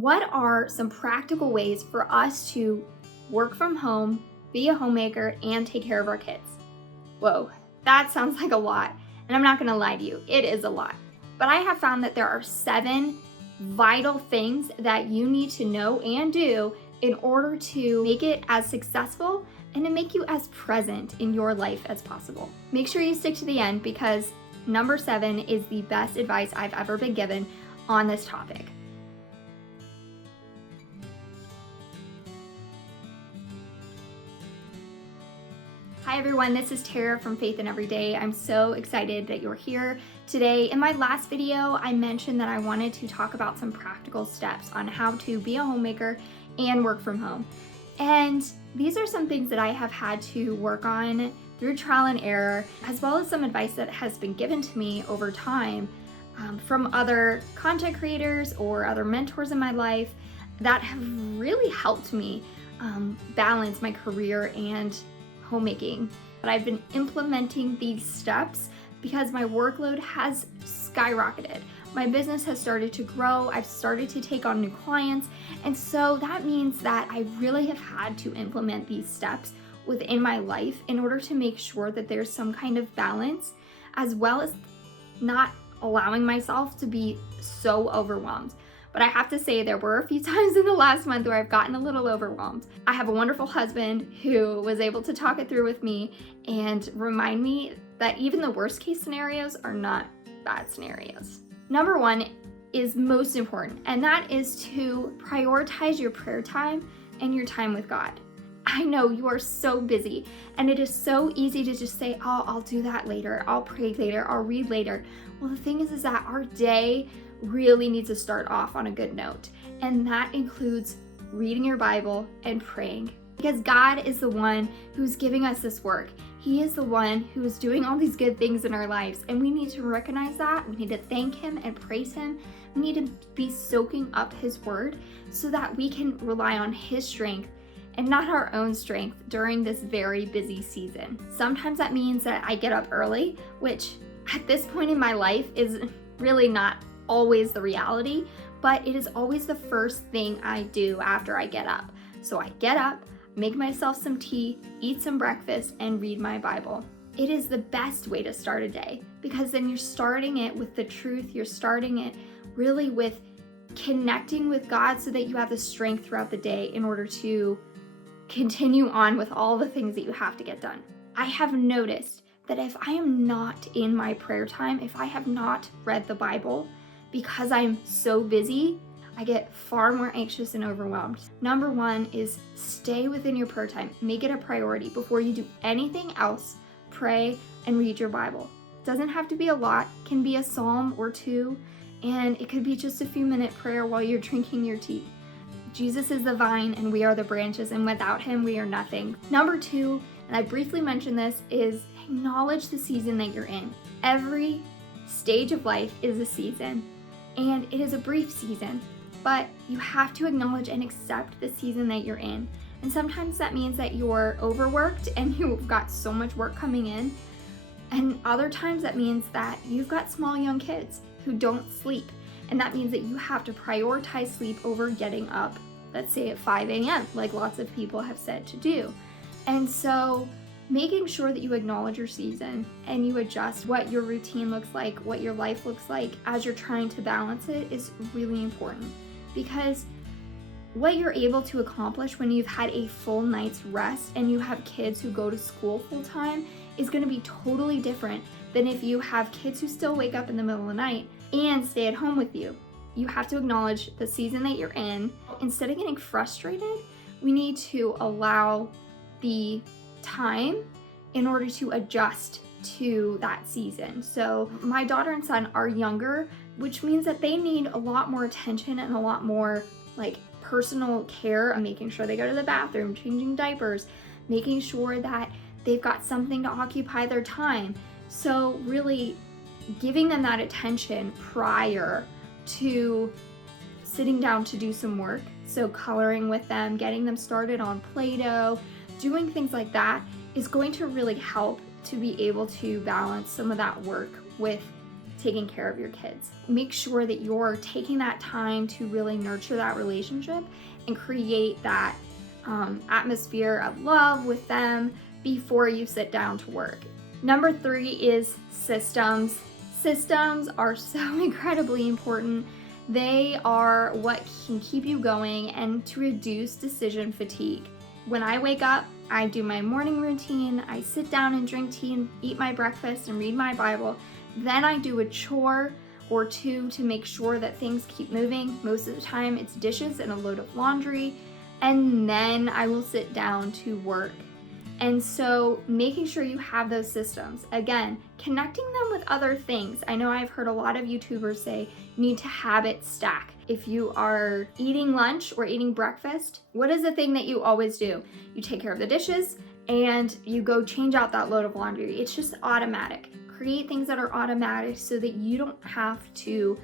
what are some practical ways for us to work from home, be a homemaker, and take care of our kids? Whoa, that sounds like a lot. And I'm not gonna lie to you, it is a lot. But I have found that there are 7 vital things that you need to know and do in order to make it as successful and to make you as present in your life as possible. Make sure you stick to the end because number 7 is the best advice I've ever been given on this topic. Hi everyone, this is Tara from Faith in Everyday. I'm so excited that you're here today. In my last video, I mentioned that I wanted to talk about some practical steps on how to be a homemaker and work from home. And these are some things that I have had to work on through trial and error, as well as some advice that has been given to me over time from other content creators or other mentors in my life that have really helped me balance my career and homemaking. But I've been implementing these steps because my workload has skyrocketed. My business has started to grow. I've started to take on new clients. And so that means that I really have had to implement these steps within my life in order to make sure that there's some kind of balance, as well as not allowing myself to be so overwhelmed. But I have to say there were a few times in the last month where I've gotten a little overwhelmed. I have a wonderful husband who was able to talk it through with me and remind me that even the worst case scenarios are not bad scenarios. Number 1 is most important, and that is to prioritize your prayer time and your time with God. I know you are so busy, and it is so easy to just say, oh, I'll do that later, I'll pray later, I'll read later. Well, the thing is that our day really needs to start off on a good note, and that includes reading your Bible and praying, because God is the one who's giving us this work. He is the one who is doing all these good things in our lives, and we need to recognize that. We need to thank Him and praise Him. We need to be soaking up His word so that we can rely on His strength and not our own strength during this very busy season. Sometimes that means that I get up early, which at this point in my life is really not always the reality, but it is always the first thing I do after I get up. So I get up, make myself some tea, eat some breakfast, and read my Bible. It is the best way to start a day because then you're starting it with the truth. You're starting it really with connecting with God so that you have the strength throughout the day in order to continue on with all the things that you have to get done. I have noticed that if I am not in my prayer time, if I have not read the Bible, because I'm so busy, I get far more anxious and overwhelmed. Number 1 is stay within your prayer time. Make it a priority. Before you do anything else, pray and read your Bible. It doesn't have to be a lot. It can be a psalm or 2, and it could be just a few minute prayer while you're drinking your tea. Jesus is the vine and we are the branches, and without Him we are nothing. Number 2, and I briefly mentioned this, is acknowledge the season that you're in. Every stage of life is a season, and it is a brief season, but you have to acknowledge and accept the season that you're in. And sometimes that means that you're overworked and you've got so much work coming in, and other times that means that you've got small young kids who don't sleep, and that means that you have to prioritize sleep over getting up, let's say at 5 a.m., like lots of people have said to do. And so making sure that you acknowledge your season and you adjust what your routine looks like, what your life looks like as you're trying to balance it is really important, because what you're able to accomplish when you've had a full night's rest and you have kids who go to school full time is going to be totally different than if you have kids who still wake up in the middle of the night and stay at home with you. You have to acknowledge the season that you're in. Instead of getting frustrated, we need to allow the time in order to adjust to that season. So my daughter and son are younger, which means that they need a lot more attention and a lot more like personal care, making sure they go to the bathroom, changing diapers, making sure that they've got something to occupy their time. So really giving them that attention prior to sitting down to do some work. So coloring with them, getting them started on Play-Doh, doing things like that is going to really help to be able to balance some of that work with taking care of your kids. Make sure that you're taking that time to really nurture that relationship and create that atmosphere of love with them before you sit down to work. Number 3 is systems. Systems are so incredibly important. They are what can keep you going and to reduce decision fatigue. When I wake up, I do my morning routine, I sit down and drink tea and eat my breakfast and read my Bible. Then I do a chore or two to make sure that things keep moving. Most of the time it's dishes and a load of laundry, and then I will sit down to work. And so making sure you have those systems. Again, connecting them with other things. I know I've heard a lot of YouTubers say you need to habit stack. If you are eating lunch or eating breakfast, what is the thing that you always do? You take care of the dishes and you go change out that load of laundry. It's just automatic. Create things that are automatic so that you don't have to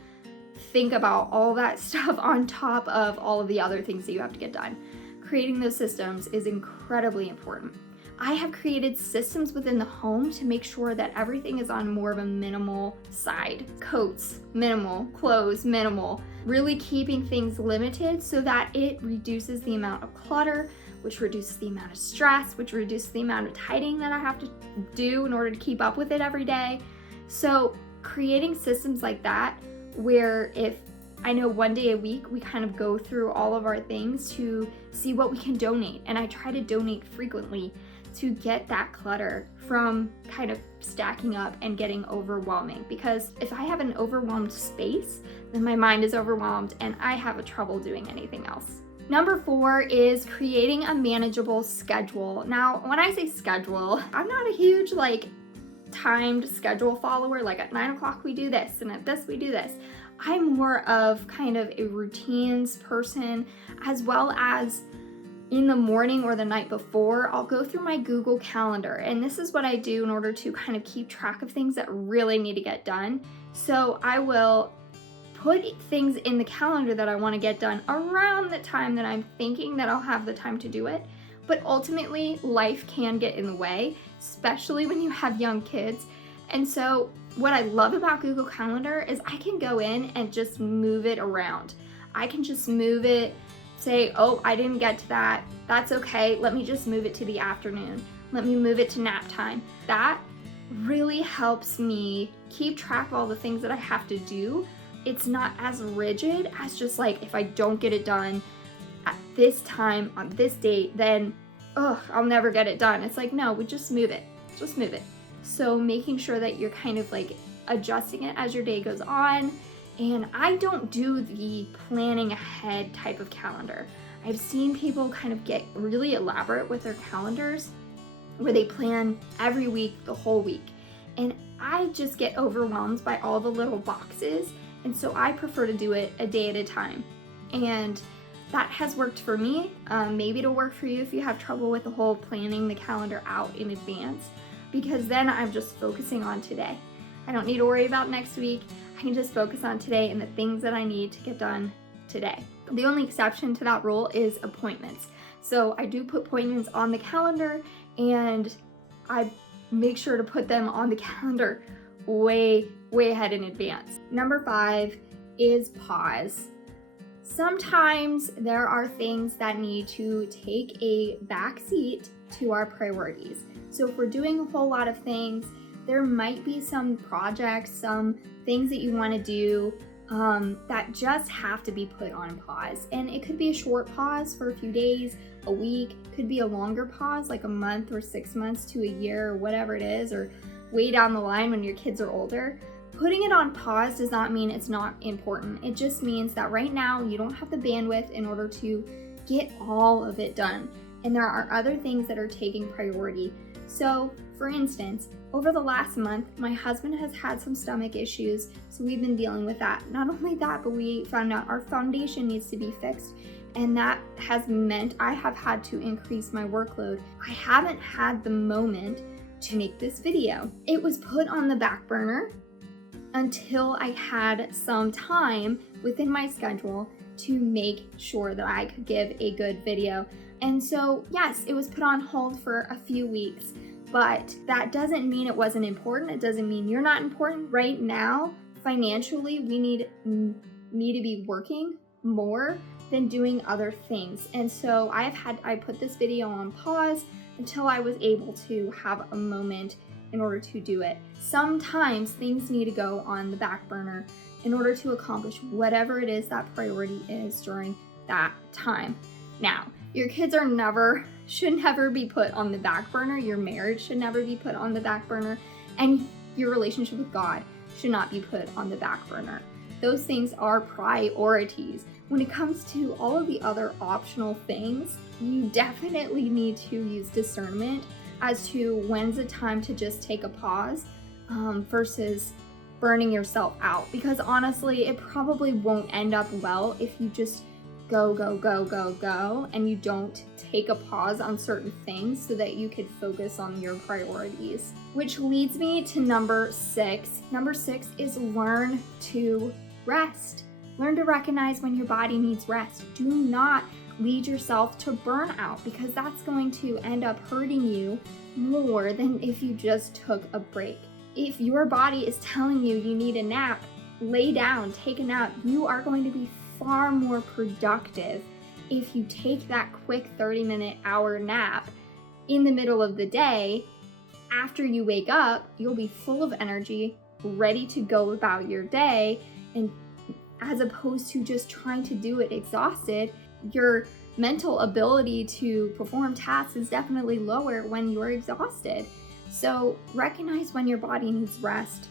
think about all that stuff on top of all of the other things that you have to get done. Creating those systems is incredibly important. I have created systems within the home to make sure that everything is on more of a minimal side. Coats, minimal. Clothes, minimal. Really keeping things limited so that it reduces the amount of clutter, which reduces the amount of stress, which reduces the amount of tidying that I have to do in order to keep up with it every day. So creating systems like that, where if I know one day a week we kind of go through all of our things to see what we can donate, and I try to donate frequently to get that clutter from kind of stacking up and getting overwhelming. Because if I have an overwhelmed space, then my mind is overwhelmed and I have a trouble doing anything else. Number 4 is creating a manageable schedule. Now, when I say schedule, I'm not a huge timed schedule follower, like at 9 o'clock we do this and at this we do this. I'm more of kind of a routines person, as well as in the morning or the night before, I'll go through my Google Calendar, and this is what I do in order to kind of keep track of things that really need to get done. So I will put things in the calendar that I want to get done around the time that I'm thinking that I'll have the time to do it. But ultimately, life can get in the way, especially when you have young kids. And so what I love about Google Calendar is I can go in and just move it around. I can just move it, say, oh, I didn't get to that. That's okay. Let me just move it to the afternoon. Let me move it to nap time. That really helps me keep track of all the things that I have to do. It's not as rigid as just if I don't get it done at this time on this date, then I'll never get it done. It's no, we just move it. Just move it. So making sure that you're kind of adjusting it as your day goes on. And I don't do the planning ahead type of calendar. I've seen people kind of get really elaborate with their calendars where they plan every week, the whole week. And I just get overwhelmed by all the little boxes. And so I prefer to do it a day at a time. And that has worked for me. Maybe it'll work for you if you have trouble with the whole planning the calendar out in advance, because then I'm just focusing on today. I don't need to worry about next week. I can just focus on today and the things that I need to get done today. The only exception to that rule is appointments. So I do put appointments on the calendar, and I make sure to put them on the calendar way ahead in advance. Number 5 is pause. Sometimes there are things that need to take a back seat to our priorities. So if we're doing a whole lot of things, there might be some projects, some things that you want to do that just have to be put on pause. And it could be a short pause for a few days, a week, could be a longer pause, like a month or 6 months to a year or whatever it is, or way down the line when your kids are older. Putting it on pause does not mean it's not important. It just means that right now you don't have the bandwidth in order to get all of it done. And there are other things that are taking priority. So, for instance, over the last month, my husband has had some stomach issues, so we've been dealing with that. Not only that, but we found out our foundation needs to be fixed, and that has meant I have had to increase my workload. I haven't had the moment to make this video. It was put on the back burner until I had some time within my schedule to make sure that I could give a good video. And so, yes, it was put on hold for a few weeks, but that doesn't mean it wasn't important. It doesn't mean you're not important right now. financially, we need to be working more than doing other things. And so I put this video on pause until I was able to have a moment in order to do it. Sometimes things need to go on the back burner in order to accomplish whatever it is that priority is during that time. Now, your kids should never be put on the back burner. Your marriage should never be put on the back burner. And your relationship with God should not be put on the back burner. Those things are priorities. When it comes to all of the other optional things, you definitely need to use discernment as to when's the time to just take a pause versus burning yourself out. Because honestly, it probably won't end up well if you just go, and you don't take a pause on certain things so that you could focus on your priorities. Which leads me to number 6. Number 6 is learn to rest. Learn to recognize when your body needs rest. Do not lead yourself to burnout, because that's going to end up hurting you more than if you just took a break. If your body is telling you you need a nap, lay down, take a nap. You are going to be far more productive if you take that quick 30-minute hour nap in the middle of the day. After you wake up, you'll be full of energy, ready to go about your day, and as opposed to just trying to do it exhausted, your mental ability to perform tasks is definitely lower when you're exhausted. So recognize when your body needs rest.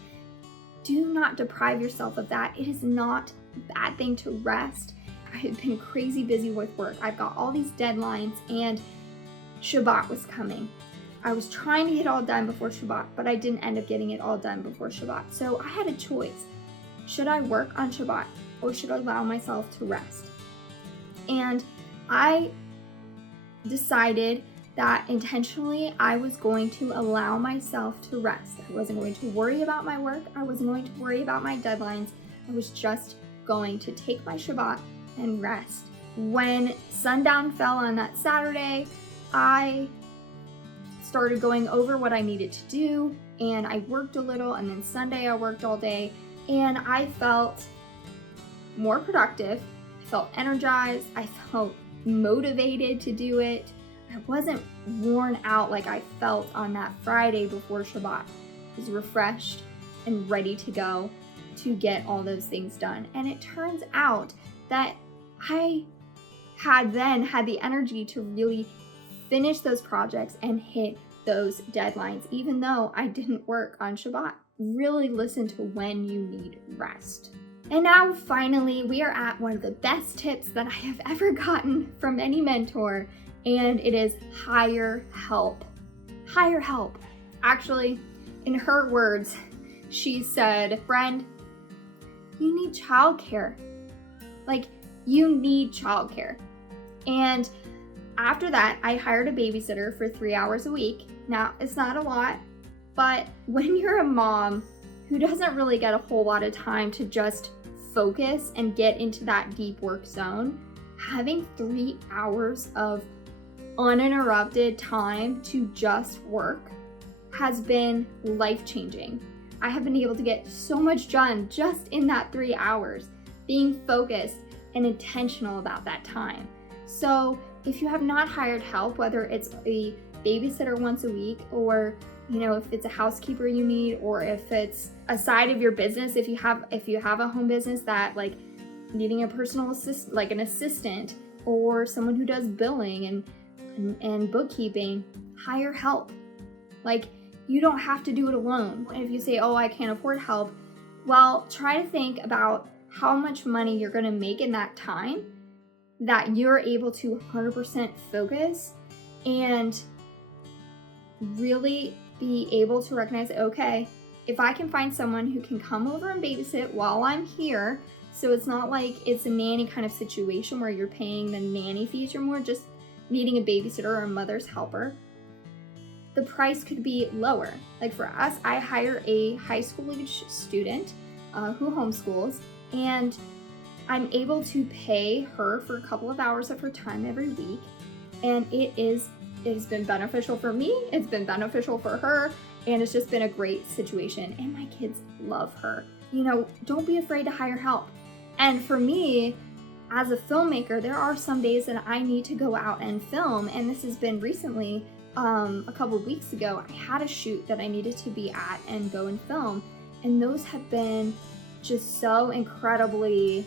Do not deprive yourself of that. It is not a bad thing to rest. I have been crazy busy with work. I've got all these deadlines, and Shabbat was coming. I was trying to get it all done before Shabbat, but I didn't end up getting it all done before Shabbat. So I had a choice. Should I work on Shabbat, or should I allow myself to rest? And I decided that intentionally I was going to allow myself to rest. I wasn't going to worry about my work. I wasn't going to worry about my deadlines. I was just going to take my Shabbat and rest. When sundown fell on that Saturday, I started going over what I needed to do, and I worked a little, and then Sunday I worked all day, and I felt more productive. I felt energized. I felt motivated to do it. I wasn't worn out like I felt on that Friday before Shabbat. I was refreshed and ready to go to get all those things done. And it turns out that I had the energy to really finish those projects and hit those deadlines, even though I didn't work on Shabbat. Really listen to when you need rest. And now finally, we are at one of the best tips that I have ever gotten from any mentor, and it is hire help. Hire help. Actually, in her words, she said, "Friend, you need childcare. Like, you need childcare." And after that, I hired a babysitter for 3 hours a week. Now, it's not a lot, but when you're a mom who doesn't really get a whole lot of time to just focus and get into that deep work zone, having 3 hours of uninterrupted time to just work has been life-changing. I have been able to get so much done just in that 3 hours, being focused and intentional about that time. So if you have not hired help, whether it's a babysitter once a week, or if it's a housekeeper you need, or if it's a side of your business, if you have a home business that like needing a personal assistant, like an assistant, or someone who does billing and bookkeeping, hire help. Like, you don't have to do it alone. And if you say, "Oh, I can't afford help," well, try to think about how much money you're going to make in that time that you're able to 100% focus and really be able to recognize, okay, if I can find someone who can come over and babysit while I'm here, so it's not like it's a nanny kind of situation where you're paying the nanny fees, you're more just needing a babysitter or a mother's helper, the price could be lower. Like for us, I hire a high school age student who homeschools, and I'm able to pay her for a couple of hours of her time every week, and it has been beneficial for me, it's been beneficial for her, and it's just been a great situation, and my kids love her. don't be afraid to hire help. And for me, as a filmmaker, there are some days that I need to go out and film, and this has been recently, a couple of weeks ago, I had a shoot that I needed to be at and go and film, and those have been just so incredibly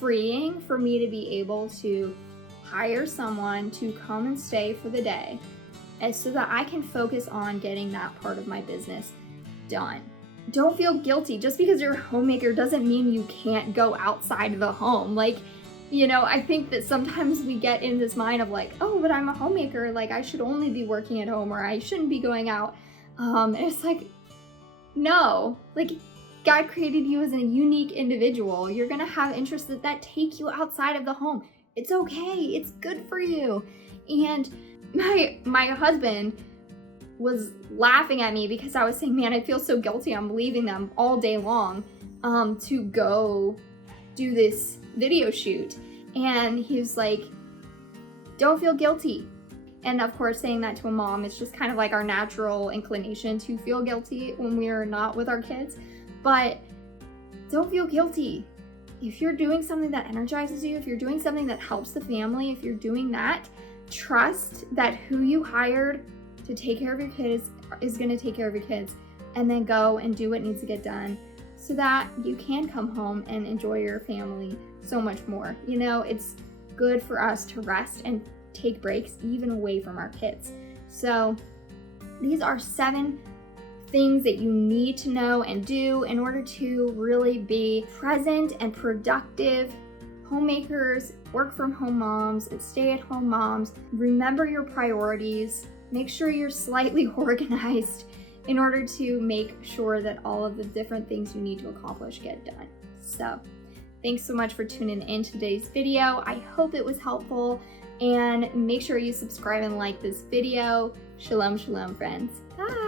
freeing for me to be able to hire someone to come and stay for the day, and so that I can focus on getting that part of my business done. Don't feel guilty. Just because you're a homemaker doesn't mean you can't go outside of the home. I think that sometimes we get in this mind of like, oh, but I'm a homemaker, like I should only be working at home or I shouldn't be going out. And it's like, no, like God created you as a unique individual. You're gonna have interests that take you outside of the home. It's okay, it's good for you. And my husband was laughing at me because I was saying, man, I feel so guilty. I'm leaving them all day long to go do this video shoot. And he was like, don't feel guilty. And of course, saying that to a mom, it's just kind of like our natural inclination to feel guilty when we're not with our kids. But don't feel guilty. If you're doing something that energizes you, if you're doing something that helps the family, if you're doing that, trust that who you hired to take care of your kids is going to take care of your kids, and then go and do what needs to get done so that you can come home and enjoy your family so much more. It's good for us to rest and take breaks even away from our kids. So these are 7 things that you need to know and do in order to really be present and productive homemakers, work from home moms, and stay at home moms. Remember your priorities. Make sure you're slightly organized in order to make sure that all of the different things you need to accomplish get done. So thanks so much for tuning in today's video. I hope it was helpful, and make sure you subscribe and like this video. Shalom, shalom, friends. Bye.